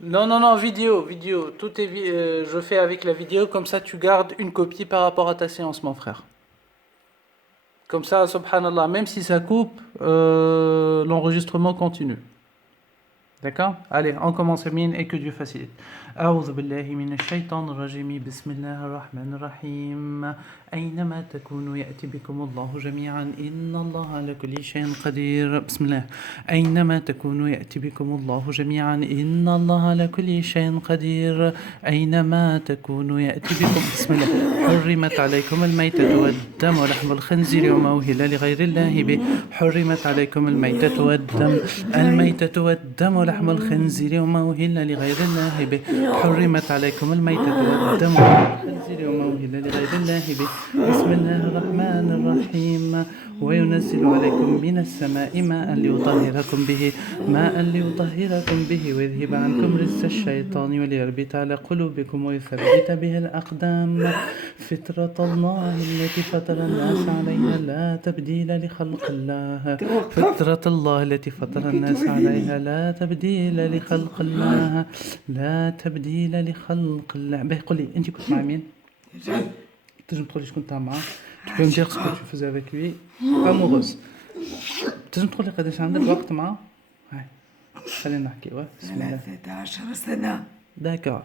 Non, non, non, vidéo, vidéo. Tout est je fais avec la vidéo, comme ça tu gardes une copie par rapport à ta séance, mon frère. Comme ça, subhanallah, même si ça coupe, l'enregistrement continue. D'accord? Allez, on commence, mine, et que Dieu facilite. أعوذ بالله من الشيطان الرجيم بسم الله الرحمن الرحيم أينما تكونوا يأتي بكم الله جميعا إن الله على كل شيء قدير بسم الله أينما تكونوا يأتي بكم الله جميعا إن الله على كل شيء قدير أينما تكونوا يأتي بكم بسم الله حرمت عليكم الميتة والدم ولحم الخنزير وما أهل لغير الله به حرمت عليكم الميتة والدم الميتة والدم ولحم الخنزير وما أهل لغير الله به حرمت عليكم الميتة والدم ولحم الخنزير وما أهل لغير الله به بسم الله الرحمن الرحيم وينزل عليكم من السماء ماء ليطهركم به ويذهب عنكم رجس الشيطان وليربط على قلوبكم ويثبت به الأقدام فطرة الله التي فطر الناس عليها لا تبديل لخلق الله فطرة الله التي فطر الناس عليها لا تبديل لخلق الله لا تبديل لخلق الله. Ben, قولي انت كنت مع مين؟ تنجم تقولي شكون كنت معاه؟ Tu peux me dire ce que tu faisais avec lui? Amoureuse. تنجم تقولي قداش عندك وقت معاه؟ هاي خلينا نحكي. بسم الله. 13 سنة. D'accord.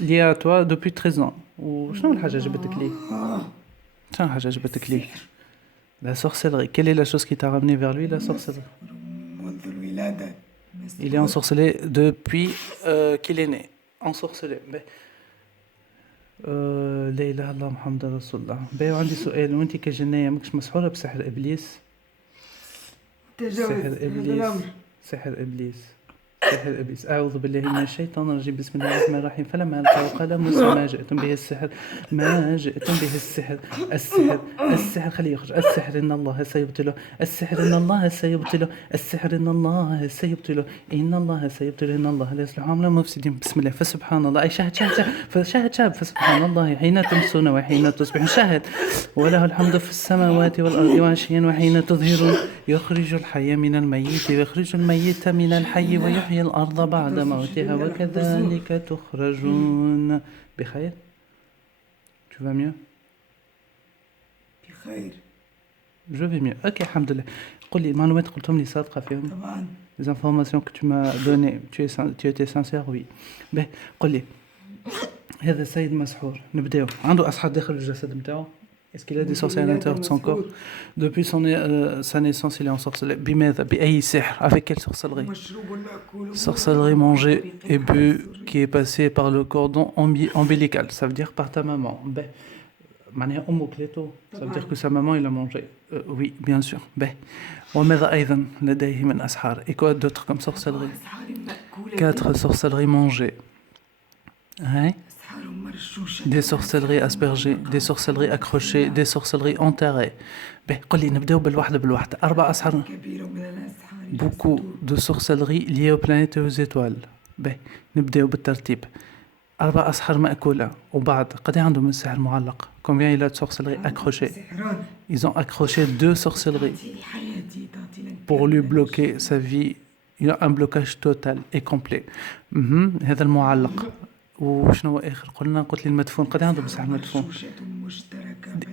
Lié à toi depuis 13 ans. وشنو الحاجة جبتك ليه؟ شنو الحاجة جبتك ليه؟ La sorcellerie. Quelle est la chose qui t'a ramené vers lui, la sorcellerie? منذ الولادة. Il est ensorcelé depuis qu'il est né. Ensorcelé. لا إله إلا الله محمد رسول الله. وعندي سؤال، وأنت كجنية ماكش مسحورة بسحر إبليس؟ تجاوز سحر هذا إبليس. الأمر. سحر إبليس. سحر إبليس. أعوذ بالله من الشيطان الرجيم بسم الله الرحمن الرحيم فلما ألقوا قال موسى ما جئتم به السحر ما جئتم به السحر خليه يخرج السحر إن الله سيبطله السحر إن الله سيبطله السحر إن الله سيبطله إن الله سيبطله إن الله لا يصلح عمل المفسدين بسم الله فسبحان الله أي شاهد فسبحان الله حين تمسون وحين تصبحون شاهد وله الحمد في السماوات والأرض وعشيا وحين تظهرون يخرج الحي من الميت ويخرج الميت من الحي ويحيي الأرض بعد موتها وكذلك تخرجون. بخير؟ Tu vas mieux? بخير. Je vais mieux. Ok, alhamdoulilah. قل لي المعلومات قلتهم لي صادقة فيهم؟ طبعا. Les informations que tu m'as données, tu étais sincère? Oui. Ben, قل لي هذا السيد مسحور نبداو عنده أسحار داخل الجسد نتاعو؟ Est-ce qu'il a des sorciers à l'intérieur de son corps? Depuis sa naissance, il est ensorcelé. بماذا؟ بأي سحر? Avec quelle sorcellerie? Sorcellerie mangée et bu qui est passée par le cordon ombilical. Ça veut dire par ta maman. Ben, معناها أمك ليتو. Ça veut dire que sa maman, il a mangé. Oui, bien sûr. Ben, وماذا أيضا لديه من أسحار? Et quoi d'autre comme sorcellerie? 4 sorcelleries mangées. Hein? Des sorcelleries aspergées, des sorcelleries accrochées, des sorcelleries enterrées. Ben, قل لي نبداو بالواحدة. 4 أسحار. Beaucoup de sorcelleries liées aux planètes et aux étoiles. Ben, نبداو بالترتيب. 4 أسحار مأكولة وبعض قد عندهم السحر معلق. Combien il a de sorcelleries accrochées? Ils ont accroché 2 sorcelleries pour lui bloquer sa vie. Il y a un blocage total et complet. هذا المعلق. وشنو آخر قلت لي المدفون قد عنده بصح المدفون.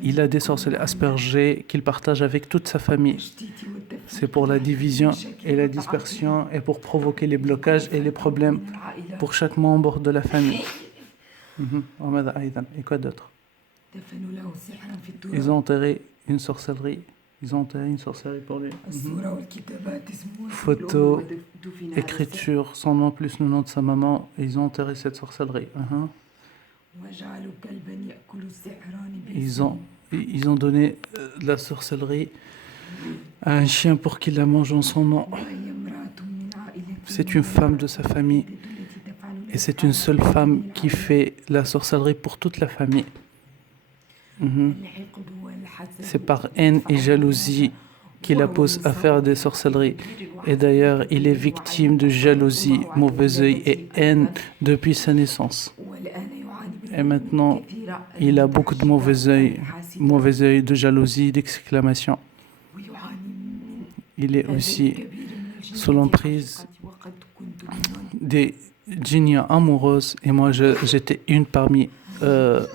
Il a des sorcelleries aspergées qu'il partage avec toute sa famille. C'est pour la division et la dispersion et pour provoquer les blocages et les problèmes pour chaque membre de la famille. وماذا أيضا? Et quoi d'autre? Ils ont enterré une sorcellerie. Ils ont enterré une sorcellerie pour lui. Photo, écriture, son nom plus le nom de sa maman. Et ils ont enterré cette sorcellerie. Ils ont donné de la sorcellerie à un chien pour qu'il la mange en son nom. C'est une femme de sa famille. Et c'est une seule femme qui fait la sorcellerie pour toute la famille. C'est par haine et jalousie qui la pousse à faire des sorcelleries. Et d'ailleurs, il est victime de jalousie, mauvais œil et haine depuis sa naissance. Et maintenant, il a beaucoup de mauvais œil de jalousie, d'exclamation. Il est aussi sous l'emprise djinnia amoureuse et moi j'étais une parmi eux.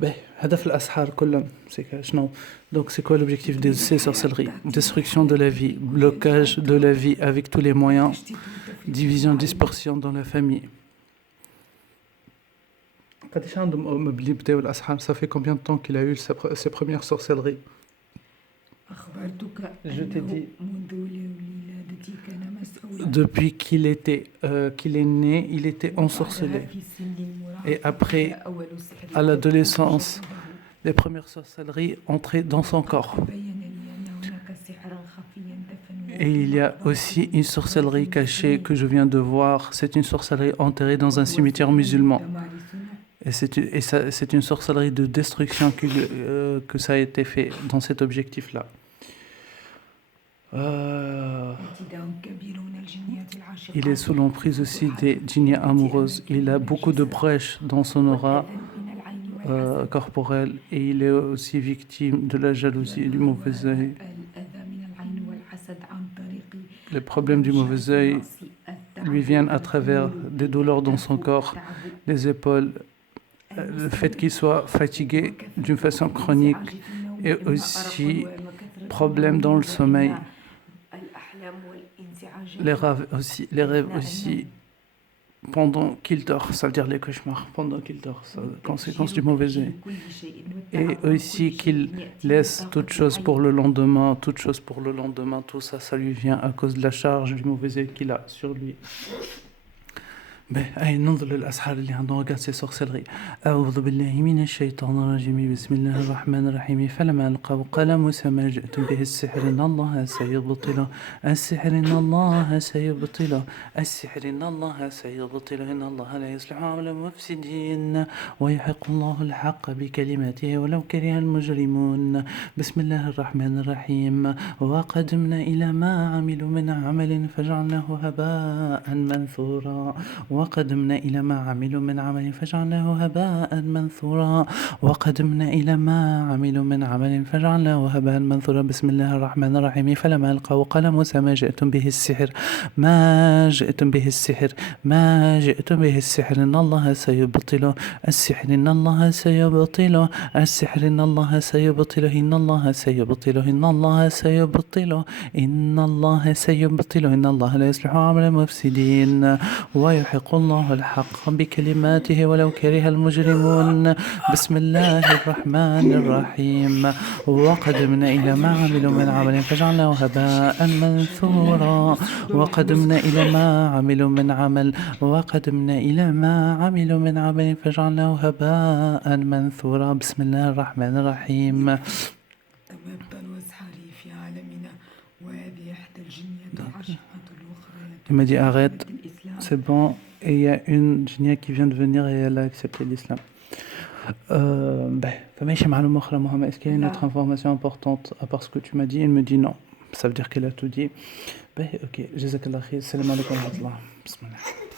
Ben, هدف الأسحار كلهم c'est que شنو donc c'est quoi l'objectif de ces sorcelleries? Destruction de la vie, blocage de la vie avec tous les moyens, division, dispersion dans la famille. قديش عندهم اللي بداوا الأسحار? Ça fait combien de temps qu'il a eu ses premières sorcelleries? أخبرتك Je t'ai dit. منذ ولادتي كان مسؤولا Depuis qu'il est né, il était ensorcelé. في سن المراهقة Et après, أول السحر à l'adolescence, les premières sorcelleries entraient dans son corps. بين لي أن هناك سحرا خفيا دفنوا Et il y a aussi une sorcellerie cachée que je viens de voir. C'est une sorcellerie enterrée dans un cimetière musulman. Et c'est une sorcellerie de destruction que ça a été fait dans cet objectif-là. ابتداء كبير من الجنيات العاشقات Il est sous l'emprise aussi des djinnias amoureuses. Il a beaucoup de brèches dans son aura من العين والحسد corporelle et il est aussi victime de la jalousie et du mauvais œil. الأذى من العين والحسد عن طريق Les problèmes du mauvais œil lui viennent à travers des douleurs dans son corps, les épaules, le fait qu'il soit fatigué d'une façon chronique et aussi problèmes dans le sommeil, les rêves aussi pendant qu'il dort, ça veut dire les cauchemars pendant qu'il dort, ça, conséquence du mauvais œil. Et aussi qu'il laisse toute chose pour le lendemain, tout ça, ça lui vient à cause de la charge du mauvais œil qu'il a sur lui. أي ننظر للأسحار اللي عندهم قاعد سي سورسيلري. أعوذ بالله من الشيطان الرجيم بسم الله الرحمن الرحيم فلما ألقوا قال موسى ما جئتم به السحر إن الله سيبطله السحر إن الله سيبطله السحر إن الله سيبطله إن الله لا يصلح عمل المفسدين ويحق الله الحق بكلماته ولو كره المجرمون بسم الله الرحمن الرحيم وقدمنا إلى ما عملوا من عمل فجعلناه هباء منثورا وقدمنا إلى ما عملوا من عمل فجعلناه هباء منثورا وقدمنا إلى ما عملوا من عمل فجعلناه هباء منثورا بسم الله الرحمن الرحيم فلما ألقوا قال موسى ما جئتم به السحر ما جئتم به السحر ما جئتم به السحر إن الله سيبطله السحر إن الله سيبطله السحر إن الله سيبطله إن الله سيبطله إن الله سيبطله إن الله سيبطله إن الله لا يصلح عمل المفسدين ويحق الله الحق بكلماته ولو كره المجرمون بسم الله الرحمن الرحيم وقدمنا إلى ما عملوا من عمل فجعلناه هباء منثورا وقدمنا إلى ما عملوا من عمل وقدمنا إلى ما عملوا من عمل فجعلناه هباء منثورا بسم الله الرحمن الرحيم. تبطل واسحري في عالمنا وهذه إحدى الجنيات العاشقات الأخرى Il m'a dit arrête, c'est bon. Et il y a une djinnia qui vient de venir et elle a accepté l'islam. فماشي معلومة أخرى مهمة. Est-ce qu'il y a une autre information importante à part ce que tu m'as dit? Elle me dit non. Ça veut dire qu'elle a tout dit. Ok, جزاك الله خير. السلام عليكم ورحمة الله. بسم الله.